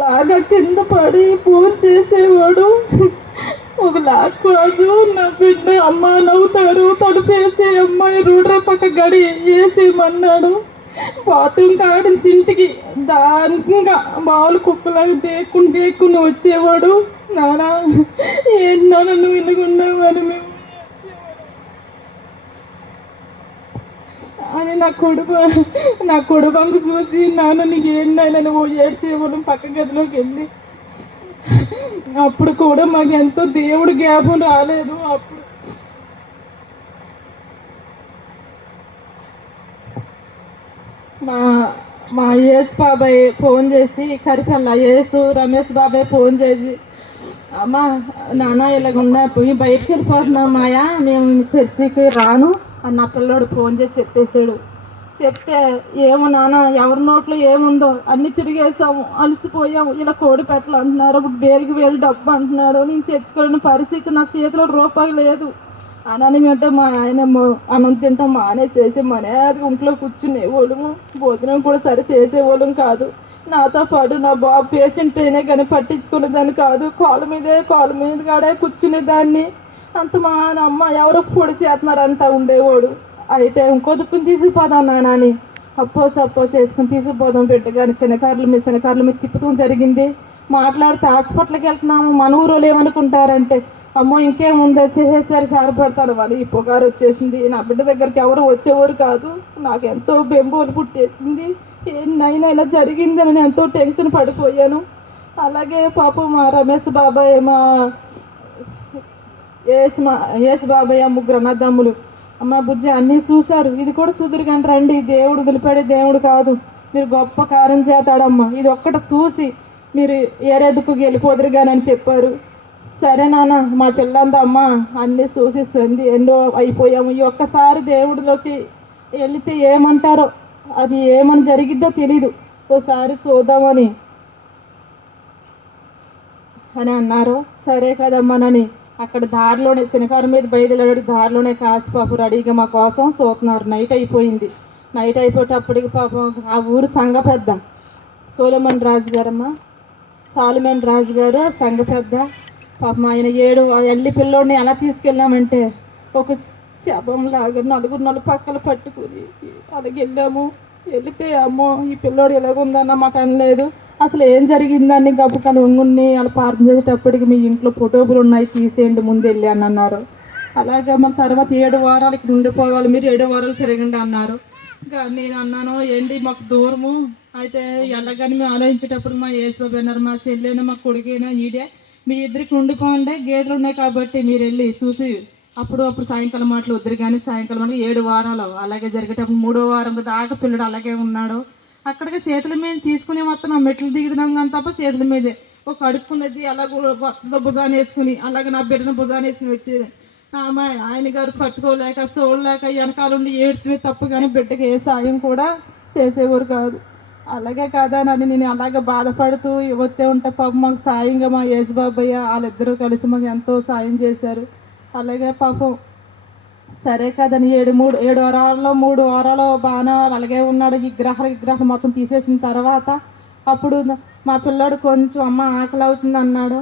లాగా కింద పడి ఫోన్ చేసేవాడు. ఒక లాక్ రోజు నా బిడ్డ అమ్మ నవ్వుతారు తలుపేసి అమ్మాయి రూడ్రే పక్క గడి వేసేయమన్నాడు. బాత్రూమ్ కాడించి ఇంటికి దానిగా మామూలు కుక్కలాగా దేక్కుని దేక్కుని వచ్చేవాడు. నానా ఏంటి నాన్న నువ్వు అని మేము అని నా కొడుకు నా కొడుకు చూసి నాన్న నీకు ఏంటైనా నువ్వు ఏడ్చేవాళ్ళం పక్క గదిలోకి వెళ్ళి. అప్పుడు కూడా మాకు ఎంతో దేవుడు జ్ఞాపం రాలేదు అప్పుడు. మా మా ఐఏఎస్ బాబాయ్ ఫోన్ చేసి సరిపల్ల ఐఏఎస్ రమేష్ బాబాయ్ ఫోన్ చేసి అమ్మ నాన్న ఇలాగున్నా పోయి బయటికి వెళ్ళిపోతున్నాం మాయా మేము చర్చికి రాను. నా పిల్లోడు ఫోన్ చేసి చెప్పేశాడు. చెప్తే ఏమో నాన్న ఎవరి నోట్లో ఏముందో అన్ని తిరిగేసాము అలసిపోయాము. ఇలా కోడి పెట్టలు అంటున్నారు ఇప్పుడు వేలుకి వేలు డబ్బు అంటున్నాడు. నేను తెచ్చుకోలేని పరిస్థితి నా చేతిలో రూపాయి లేదు. అనని అంటే మా ఆయన అన్నం తింటాం మానేసేసి మనేది ఇంట్లో కూర్చునే వాళ్ళము. భోజనం కూడా సరి చేసేవాళ్ళం కాదు. నాతో పాటు నా బాబు పేషెంట్ అయినా కానీ పట్టించుకునేదాన్ని కాదు. కాళ్ళ మీదే కాలు మీద కాడే కూర్చునేదాన్ని. అంత మా అమ్మ ఎవరో పొడి చేస్తున్నారంట ఉండేవాడు. అయితే ఇంకొదుకుని తీసుకుపోదాం తీసుకుపోదాం నాన్నని అప్పో సప్పో చేసుకుని తీసుకుపోదాం బిడ్డ కానీ శనకారులు మీ శనకారులు మీద తిప్పుతూ జరిగింది. మాట్లాడితే హాస్పిటల్కి వెళ్తున్నాము. మన ఊరోళ్ళు ఏమనుకుంటారంటే అమ్మో ఇంకేముందో చేసేసారి సారపడతాను వాళ్ళు. ఈ పొగారు వచ్చేసింది. నా బిడ్డ దగ్గరికి ఎవరు వచ్చేవారు కాదు. నాకు ఎంతో బెంబోలు పుట్టేసింది. నైనా ఇలా జరిగిందని నేను ఎంతో టెన్షన్ పడిపోయాను. అలాగే పాపం మా రమేష్ బాబాయ్ మా ఏసు మా ఏసు బాబాయ్ ముగ్గురు అన్నదమ్ములు. అమ్మ బుజ్జి అన్నీ చూశారు. ఇది కూడా సుదురు రండి. దేవుడు వదిలిపడే దేవుడు కాదు. మీరు గొప్ప కార్యం చేస్తాడమ్మా. ఇది ఒక్కటి చూసి మీరు ఏరే దుక్కుకి వెళ్ళిపోదురు కానీ అని చెప్పారు. సరే నాన్న మా పిల్లంతా అమ్మ అన్నీ చూసి సంది ఎన్నో అయిపోయాము. ఈ ఒక్కసారి దేవుడిలోకి వెళితే ఏమంటారో అది ఏమని జరిగిద్దో తెలీదు. ఓసారి చూద్దామని. అని అన్నారు సరే కదమ్మానని అక్కడ దారిలోనే శనివారం మీద బయలుదేరి దారిలోనే కాసిపాపు రెడీగా మా కోసం సోతున్నారు నైట్ అయిపోయింది. నైట్ అయిపోయేటప్పటికి పాపం ఆ ఊరు సంఘ పెద్ద. సోలమన్ రాజు గారమ్మ. సాలమన్ రాజు గారు సంఘ పెద్ద. పాపం ఆయన ఏడు ఆ ఎల్లి పిల్లోడిని ఎలా తీసుకెళ్ళామంటే ఒక శవం లాగా నలుగురు నలుగు పట్టుకుని అలాగే వెళ్ళాము వెళితే అమ్మో ఈ పిల్లోడు ఎలాగుందన్న మాట అనలేదు. అసలు ఏం జరిగిందని గబ్బుకని ఉంగుని అలా పార్క్ చేసేటప్పటికి మీ ఇంట్లో ఫోటోలు ఉన్నాయి తీసేయండి ముందు వెళ్ళి అని అన్నారు. అలాగే మన తర్వాత ఏడు వారాలు ఇక్కడ ఉండిపోవాలి మీరు ఏడు వారాలు తిరగండి అన్నారు. ఇంకా నేను అన్నాను ఏంటి మాకు దూరము? అయితే ఎలాగని మేము ఆలోచించేటప్పుడు మా యేసుబాబు అన్నారు మా చెల్లెనా మా కొడుకైనా ఈడే? మీ ఇద్దరికి ఉండిపోండి గేదెలు ఉన్నాయి కాబట్టి మీరు వెళ్ళి చూసి అప్పుడు అప్పుడు సాయంకాలం మాటలు వద్దరు కానీ సాయంకాలం మాటలు ఏడు వారాలు అలాగే జరిగేటప్పుడు మూడో వారం దాకా పిల్లడు అలాగే ఉన్నాడు. అక్కడికి చేతుల మీద తీసుకుని మొత్తం ఆ మెట్లు దిగుతున్నాం కానీ తప్ప చేతుల మీదే. ఒక అడుక్కున్నది అలాగే భుజాన్ని వేసుకుని అలాగే నా బిడ్డను భుజాన్ని వేసుకుని వచ్చేది. ఆమె ఆయన గారు పట్టుకోలేక చూడలేక వెనకాల ఉండి ఏడ్చిమే తప్పు కానీ బిడ్డకి ఏ సాయం కూడా చేసేవారు కాదు. అలాగే కాదా నన్ను నేను అలాగే బాధపడుతూ వస్తే ఉంటే పాపం మాకు సాయంగా మా యేసు బాబయ్య వాళ్ళిద్దరూ కలిసి మాకు ఎంతో సాయం చేశారు. అలాగే పాపం సరే కదని ఏడు మూడు ఏడు వారాల్లో మూడు వారాలు బాగా అలాగే ఉన్నాడు. ఈ గ్రహాలు విగ్రహాలు మొత్తం తీసేసిన తర్వాత అప్పుడు మా పిల్లోడు కొంచెం అమ్మ ఆకలి అవుతుంది అన్నాడు.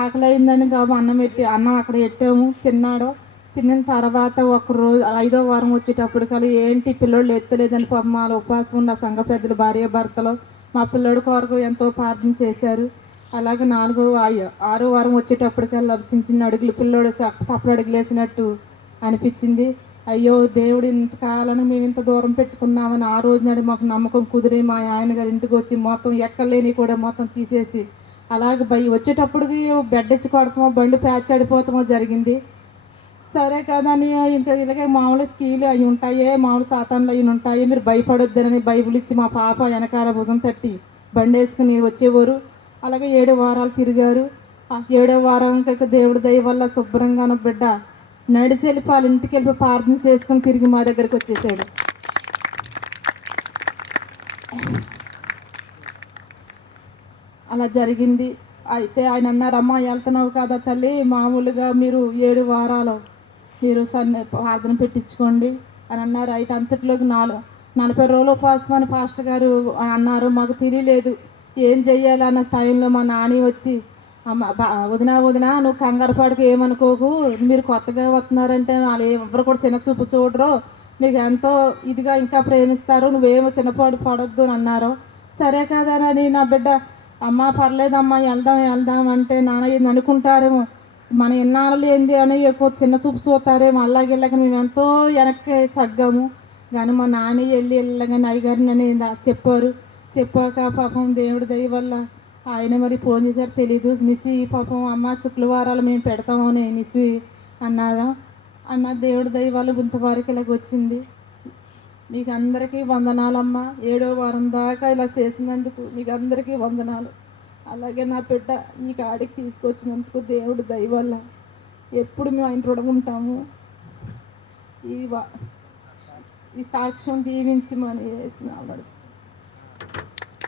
ఆకలి అయిందని కాబు అన్నం పెట్టి అన్నం అక్కడ పెట్టాము తిన్నాడు. తిన్న తర్వాత ఒక రోజు ఐదో వారం వచ్చేటప్పటికల్లా ఏంటి పిల్లోళ్ళు ఎత్తలేదని పాపం వాళ్ళ ఉపవాసం ఉన్న సంఘ పెద్దలు భార్య భర్తలు మా పిల్లోడి కొరకు ఎంతో ప్రార్థన చేశారు. అలాగే నాలుగో ఆరో వారం వచ్చేటప్పటికల్లా చిన్న చిన్న అడుగులు పిల్లోడు తప్పుడు అడుగులేసినట్టు అనిపించింది. అయ్యో దేవుడు ఇంతకాలం మేము ఇంత దూరం పెట్టుకున్నామని ఆ రోజు నాడు మాకు నమ్మకం కుదిరి మా ఆయన గారి ఇంటికి వచ్చి మొత్తం ఎక్కలేని కూడా మొత్తం తీసేసి అలాగే భయ వచ్చేటప్పటికి బెడ్ ఇచ్చి కొడతామో బండి ప్యాచ్ ఆడిపోతామో జరిగింది. సరే కదా అని ఇంకా ఇలాగే మామూలు స్కీలు అవి ఉంటాయి మామూలు సాతాన్లు అవి ఉంటాయి మీరు భయపడొద్దనని బైబిల్ ఇచ్చి మా పాప వెనకాల భుజం తట్టి బండి వేసుకుని వచ్చేవారు. అలాగే ఏడు వారాలు తిరిగారు. ఏడో వారం ఇంకా దేవుడి దయ వల్ల శుభ్రంగాను బిడ్డ నడిచి వెళ్ళి వాళ్ళ ఇంటికి వెళ్ళి ప్రార్థన చేసుకుని తిరిగి మా దగ్గరికి వచ్చేసాడు. అలా జరిగింది. అయితే ఆయన అన్నారు అమ్మ వెళ్తున్నావు కదా తల్లి మామూలుగా మీరు ఏడు వారాలు మీరు సన్న ప్రార్థన పెట్టించుకోండి. అని అన్నారు. అయితే అంతట్లోకి నాలుగు నలభై రోజులు ఉపవాసం అని పాస్టర్ గారు అన్నారు. మాకు తెలియలేదు. ఏం చెయ్యాలన్న టైంలో మా నాని వచ్చి అమ్మ వదినా వదినా నువ్వు కంగారు పడకు ఏమనుకోకు మీరు కొత్తగా వస్తున్నారంటే వాళ్ళు ఎవరు కూడా చిన్న చూపు చూడరు. మీకు ఎంతో ఇదిగా ఇంకా ప్రేమిస్తారు నువ్వేమో చిన్నపాటు పడొద్దు అని అన్నారు. సరే కాదనని నా బిడ్డ అమ్మ పర్లేదమ్మా వెళ్దాం వెళ్దాం అంటే నాన్న ఇది అనుకుంటారేమో. మన ఇన్నాళ్ళు ఏంది అని ఎక్కువ చిన్న చూపు చూస్తారేమో. అలాగే వెళ్ళక మేము ఎంతో వెనక్కి తగ్గాము. కానీ మా నాన్న వెళ్ళి వెళ్ళగానే అయ్యగారు అని చెప్పారు. చెప్పాక పాపం దేవుడి దయ వల్ల ఆయన మరి ఫోన్ చేశారు. తెలీదు. నిసి పాపం అమ్మ శుక్రవారాలు మేము పెడతామని నిసి అన్నారు? అన్న దేవుడి దయ వల్ల ఇంతవరకు ఇలాగ వచ్చింది. మీకు అందరికీ వందనాలమ్మా. ఏడో వారం దాకా ఇలా చేసినందుకు మీకు అందరికీ వందనాలు. అలాగే నా బిడ్డ ఈ కాడికి తీసుకొచ్చినందుకు దేవుడు దయ వల్ల ఎప్పుడు మేము ఆయన రుణం ఉంటాము. ఈ వా ఈ సాక్ష్యం దీవించి మనం వేసినాడు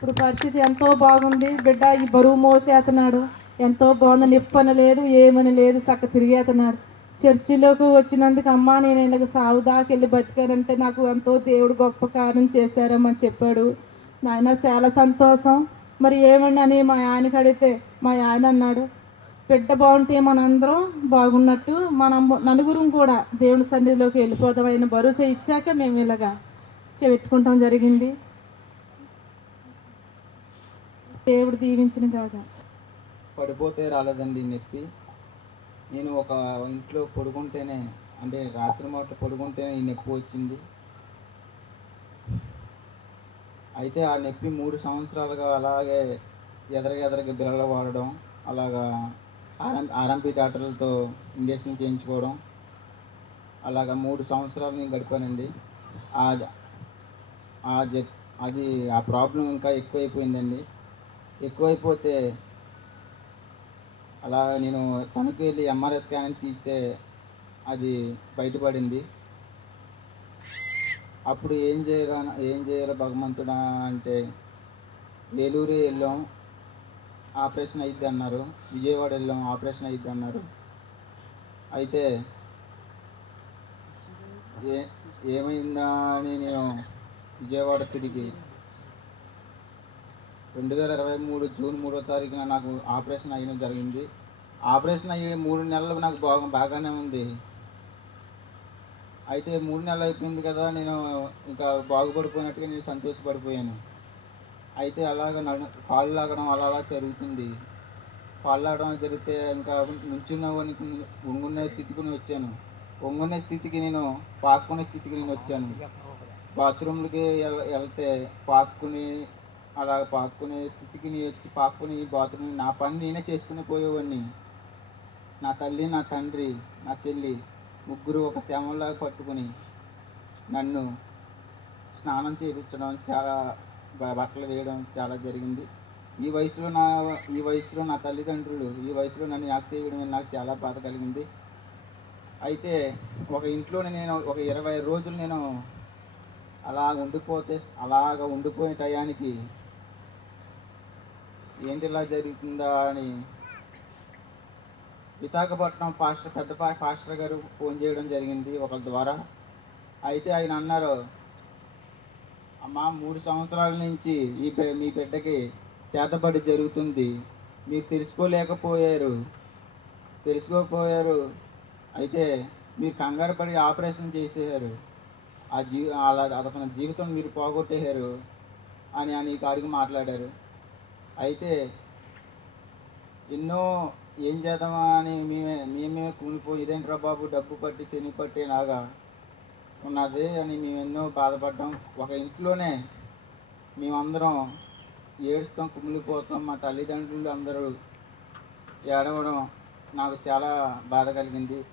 ఇప్పుడు పరిస్థితి ఎంతో బాగుంది. బిడ్డ ఈ బరువు మోసేస్తున్నాడు ఎంతో బాగుంది. నిప్పని లేదు ఏమని లేదు చక్క తిరిగేతున్నాడు చర్చిలోకి వచ్చినందుకు అమ్మా నేను ఇలాగ సాగు దాకా వెళ్ళి బతికానంటే నాకు ఎంతో దేవుడు గొప్ప కార్యం చేశారమ్మని చెప్పాడు. నాయన చాలా సంతోషం. మరి ఏమండి అని మా ఆయనకి అడిగితే మా ఆయన అన్నాడు బిడ్డ బాగుంటే మనందరం బాగున్నట్టు మనం నలుగురం కూడా దేవుని సన్నిధిలోకి వెళ్ళిపోదాం. ఆయన భరోసా ఇచ్చాక మేము ఇలాగా పెట్టుకుంటాం జరిగింది. దేవుడు దీవించిన కాగా పడిపోతే రాలేదండి ఈ నొప్పి. నేను ఒక ఇంట్లో పడుకుంటేనే అంటే రాత్రి మాట పడుకుంటేనే ఈ నొప్పి వచ్చింది. అయితే ఆ నొప్పి మూడు సంవత్సరాలుగా అలాగే ఎదరగ ఎదరగ బిరలు వాడడం అలాగా ఆర్ఎం ఆర్ఎంపీ డాక్టర్లతో ఇంజక్షన్ చేయించుకోవడం అలాగా మూడు సంవత్సరాలు నేను గడిపానండి. అది ఆ ప్రాబ్లం ఇంకా ఎక్కువైపోయిందండి. ఎక్కువైపోతే అలా నేను తణుకు వెళ్ళి ఎంఆర్ఐ స్కాన్ తీస్తే అది బయటపడింది. అప్పుడు ఏం చేయాల ఏం చేయాలి భగవంతుడా అంటే ఏలూరు వెళ్ళాం. ఆపరేషన్ అయ్యిద్ది అన్నారు. విజయవాడ వెళ్ళాం ఆపరేషన్ అయ్యిద్ది అన్నారు. అయితే ఏ ఏమైందా అని నేను విజయవాడ తిరిగి రెండు వేల ఇరవై మూడు జూన్ మూడో తారీఖున నాకు ఆపరేషన్ అయ్యడం జరిగింది. ఆపరేషన్ అయ్యే మూడు నెలలు నాకు బాగా బాగానే ఉంది. అయితే మూడు నెలలు అయిపోయింది కదా నేను ఇంకా బాగుపడిపోయినట్టుగా నేను సంతోషపడిపోయాను. అయితే అలాగ కాళ్ళు లాగడం అలా అలా జరుగుతుంది. కాళ్ళు లాగడం జరిగితే ఇంకా నుంచున్న వానికి స్థితికి నేను వచ్చాను. వంగునే స్థితికి నేను పాక్కునే స్థితికి నేను వచ్చాను. బాత్రూమ్లకి వెళ్తే పాక్కుని అలా పాక్కునే స్థితికి నేను వచ్చి పాక్కుని బాత్రూమ్ నా పని నేనే చేసుకుని పోయేవాడిని. నా తల్లి నా తండ్రి నా చెల్లి ముగ్గురు ఒక శవంలాగా పట్టుకుని నన్ను స్నానం చేయించడం చాలా బట్టలు వేయడం చాలా జరిగింది. ఈ వయసులో నా ఈ వయసులో నా తల్లిదండ్రులు ఈ వయసులో నన్ను యాక్ చేయడం నాకు చాలా బాధ కలిగింది. అయితే ఒక ఇంట్లోనే నేను ఒక ఇరవై రోజులు నేను అలాగ ఉండిపోతే అలాగ ఉండిపోయే టయానికి ఏంటి ఇలా జరుగుతుందా అని. విశాఖపట్నం పాస్టర్ పెద్ద పాస్టర్ గారు ఫోన్ చేయడం జరిగింది ఒకరి ద్వారా. అయితే ఆయన అన్నారు అమ్మా మూడు సంవత్సరాల నుంచి ఈ మీ బిడ్డకి చేతబడి జరుగుతుంది. మీరు తెలుసుకోలేకపోయారు. తెలుసుకోకపోయారు. అయితే మీరు కంగారు పడి ఆపరేషన్ చేసేసారు ఆ జీ అలా అతని జీవితం మీరు పోగొట్టేశారు అని అని కాడికి మాట్లాడారు. అయితే ఎన్నో ఏం చేద్దామా అని మేమే మేమే కూలిపోయి ఇదేంట్రా బాబు డబ్బు పట్టి శని పట్టి లాగా ఉన్నది అని మేము ఎన్నో బాధపడ్డాం. ఒక ఇంట్లోనే మేమందరం ఏడుస్తాం కుమిలిపోతాం. మా తల్లిదండ్రులు అందరూ ఏడవడం నాకు చాలా బాధ కలిగింది.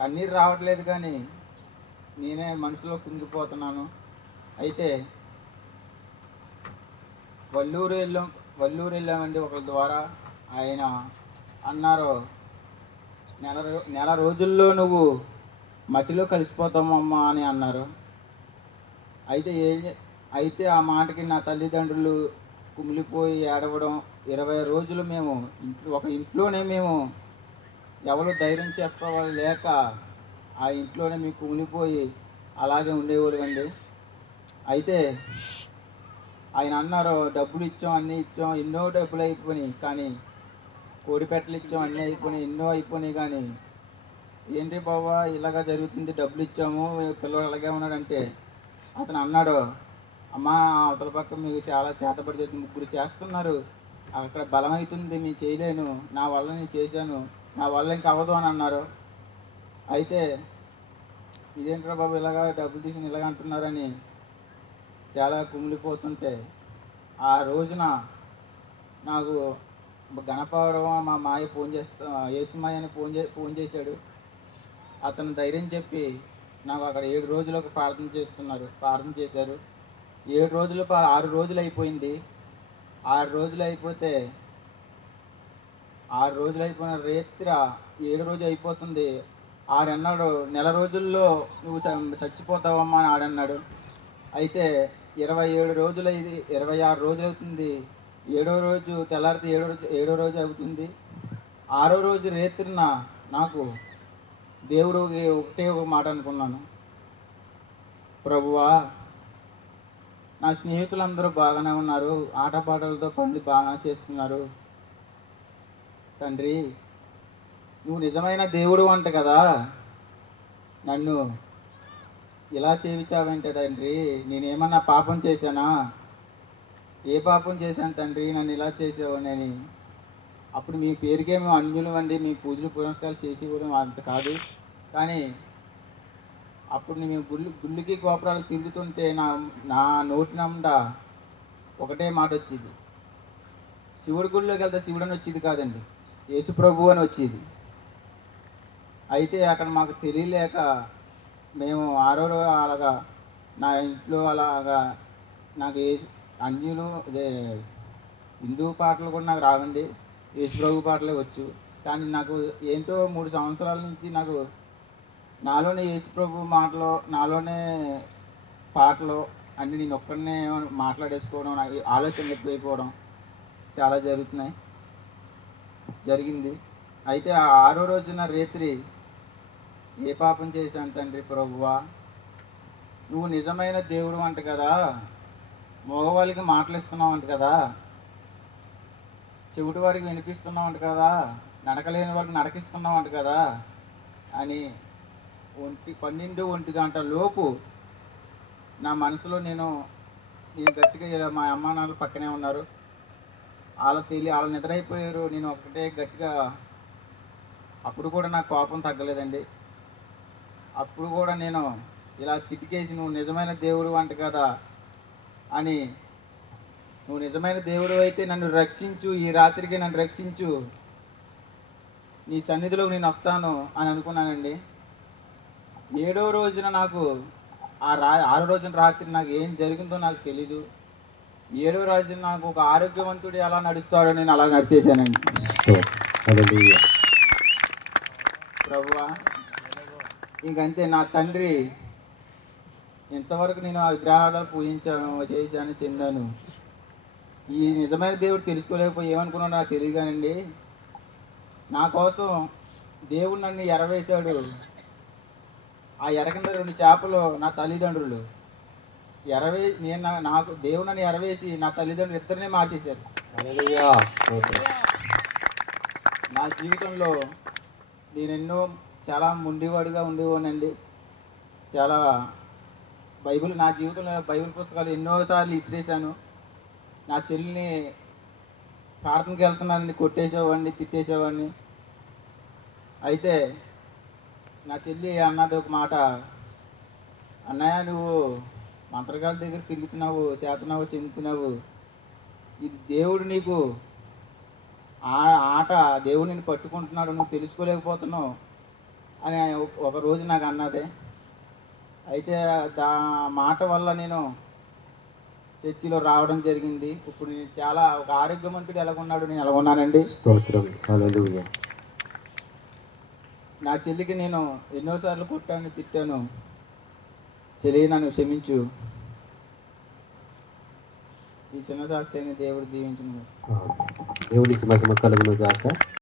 కన్నీరు రావట్లేదు కానీ నేనే మనసులో కుంగిపోతున్నాను. అయితే వల్లూరు వెళ్ళాం. వల్లూరు వెళ్ళామండి ఒకరి ద్వారా. ఆయన అన్నారు నెల నెల రోజుల్లో నువ్వు మట్టిలో కలిసిపోతామమ్మా అని అన్నారు. అయితే ఏ అయితే ఆ మాటకి నా తల్లిదండ్రులు కుమిలిపోయి ఏడవడం ఇరవై రోజులు మేము ఇంట్లో ఒక ఇంట్లోనే మేము ఎవరు ధైర్యం చెప్పవాలి లేక ఆ ఇంట్లోనే మేము కుమిలిపోయి అలాగే ఉండేవాళ్ళండి అయితే ఆయన అన్నారు డబ్బులు ఇచ్చాం అన్నీ ఇచ్చాం ఎన్నో డబ్బులు అయిపోయినాయి కానీ కోడిపెట్టలు ఇచ్చాం అన్నీ అయిపోయినాయి ఎన్నో అయిపోయినాయి కానీ ఏంటి బాబా ఇలాగా జరుగుతుంది డబ్బులు ఇచ్చాము పిల్లవాడు అలాగే ఉన్నాడంటే అతను అన్నాడు అమ్మా అవతల పక్క మీకు చాలా చేతబడి చేస్తుంది ముగ్గురు చేస్తున్నారు అక్కడ బలం అవుతుంది మేము చేయలేను నా వల్ల నేను చేశాను నా వల్ల ఇంక అవ్వదు అని అన్నారు. అయితే ఇదేంట్రా బాబు ఇలాగా డబ్బులు తీసుకుని ఇలాగ అంటున్నారని చాలా కుమిలిపోతుంటే ఆ రోజున నాకు గణపవరం మా మాయ ఫోన్ చేస్తా యేసుమాయ అని ఫోన్ చే ఫోన్ చేశాడు. అతను ధైర్యం చెప్పి నాకు అక్కడ ఏడు రోజులకు ప్రార్థన చేస్తున్నారు. ప్రార్థన చేశారు. ఏడు రోజులు ఆరు రోజులు అయిపోయింది. ఆరు రోజులు అయిపోతే ఆరు రోజులు అయిపోయిన రేత్ర ఏడు రోజు అయిపోతుంది. ఆడన్నాడు నెల రోజుల్లో నువ్వు చ- చచ్చిపోతావమ్మా అని ఆడన్నాడు. అయితే ఇరవై ఏడు రోజులు ఇరవై ఆరు రోజులు అవుతుంది. ఏడో రోజు తెల్లారితే ఏడో రోజు ఏడో రోజు అవుతుంది. ఆరో రోజు రేత్రిన నాకు దేవుడు ఒకటే ఒక మాట అనుకున్నాను. ప్రభువా నా స్నేహితులందరూ బాగానే ఉన్నారు ఆటపాటలతో పనులు బాగా చేస్తున్నారు. తండ్రి నువ్వు నిజమైన దేవుడు అంట కదా. నన్ను ఇలా చేయించావంటే తండ్రి నేనేమన్నా పాపం చేశానా? ఏ పాపం చేశాను తండ్రి? నన్ను ఇలా చేసావు అని. అప్పుడు మీ పేరుకే మేము అన్యులు అండి మీ పూజలు పురస్కారాలు చేసి కూడా అంత కాదు. కానీ అప్పుడు మేము గుళ్ళు గుళ్ళుకి గోపురాలు తిరుగుతుంటే నా నా నోటి నుండ ఒకటే మాట వచ్చేది. శివుడి గుళ్ళోకి వెళ్తే శివుడు అని వచ్చేది కాదండి. యేసు ప్రభు అని వచ్చేది. అయితే అక్కడ మాకు తెలియలేక మేము ఆరో అలాగా నా ఇంట్లో అలాగా నాకు ఏ అన్యులు అదే హిందూ పాటలు కూడా నాకు రావండి యేసుప్రభు పాటలే వచ్చు. కానీ నాకు ఏంటో మూడు సంవత్సరాల నుంచి నాకు నాలోనే యేసుప్రభు మాటలు నాలోనే పాటలు అన్ని నేను ఒక్కడనే మాట్లాడేసుకోవడం నాకు ఆలోచన ఎక్కువైపోవడం చాలా జరుగుతున్నాయి జరిగింది. అయితే ఆ ఆరో రోజున రేత్రి ఏ పాపం చేశాను తండ్రి ప్రభువా? నువ్వు నిజమైన దేవుడు అంట కదా? మగవాళ్ళకి మాటలు ఇస్తున్నావు అంట కదా? చెవిటి వారికి వినిపిస్తున్నావు అంట కదా? నడకలేని వారికి నడకిస్తున్నావు అంట కదా? అని ఒంటి పన్నెండు ఒంటి గంట లోపు నా మనసులో నేను నేను గట్టిగా మా అమ్మ నాన్నలు పక్కనే ఉన్నారు. వాళ్ళ తెలియ వాళ్ళు నిద్రైపోయారు. నేను ఒకటే గట్టిగా అప్పుడు కూడా నాకు కోపం తగ్గలేదండి. అప్పుడు కూడా నేను ఇలా చిటికేసి నువ్వు నిజమైన దేవుడు అంట కదా అని నువ్వు నిజమైన దేవుడు అయితే నన్ను రక్షించు ఈ రాత్రికి నన్ను రక్షించు నీ సన్నిధిలోకి నేను వస్తాను అని అనుకున్నానండి. ఏడో రోజున నాకు ఆ రా ఆరో రోజున రాత్రి నాకు ఏం జరిగిందో నాకు తెలీదు. ఏడో రోజున నాకు ఒక ఆరోగ్యవంతుడు ఎలా నడుస్తాడో నేను అలా నడిచేసానండి ప్రభువా ఇంకంతే నా తండ్రి ఇంతవరకు నేను ఆ విగ్రహాలు పూజించాను చేశాను చెందాను. ఈ నిజమైన దేవుడు తెలుసుకోలేకపోయి ఏమనుకున్నాడో నాకు తెలియదు కానండి నా కోసం దేవుడు నన్ను ఎరవేశాడు. ఆ ఎర కింద రెండు చేపలు నా తల్లిదండ్రులు. ఎరవే నేను నాకు దేవుడు నన్ను ఎరవేసి నా తల్లిదండ్రులు ఇద్దరినే మార్చేశారు. నా జీవితంలో నేను ఎన్నో చాలా మొండివాడిగా ఉండేవాడినండి. చాలా బైబిల్ నా జీవితంలో బైబిల్ పుస్తకాలు ఎన్నోసార్లు ఇసిరేసాను నా చెల్లిని ప్రార్థనకి వెళ్తున్నానని కొట్టేసేవాడిని తిట్టేసేవాడిని. అయితే నా చెల్లి అన్నది ఒక మాట అన్నయ్య నువ్వు మంత్రగాల దగ్గర తిరుగుతున్నావు చేతున్నావు చెందుతున్నావు. ఇది దేవుడు నీకు ఆ ఆట దేవుడు పట్టుకుంటున్నాడు నువ్వు తెలుసుకోలేకపోతున్నావు. అని ఒక- రోజు నాకు అన్నదే. అయితే దా మాట వల్ల నేను చర్చిలో రావడం జరిగింది. ఇప్పుడు నేను చాలా ఒక ఆరోగ్యవంతుడు ఎలా ఉన్నాడు నేను ఎలా ఉన్నానండి స్తోత్రం నా చెల్లికి నేను ఎన్నోసార్లు కొట్టాను తిట్టాను. చెల్లి నన్ను క్షమించు. ఈ చిన్న సాక్ష్యాన్ని దేవుడు దీవించిన. దేవునికి మహిమ కలుగును గాక.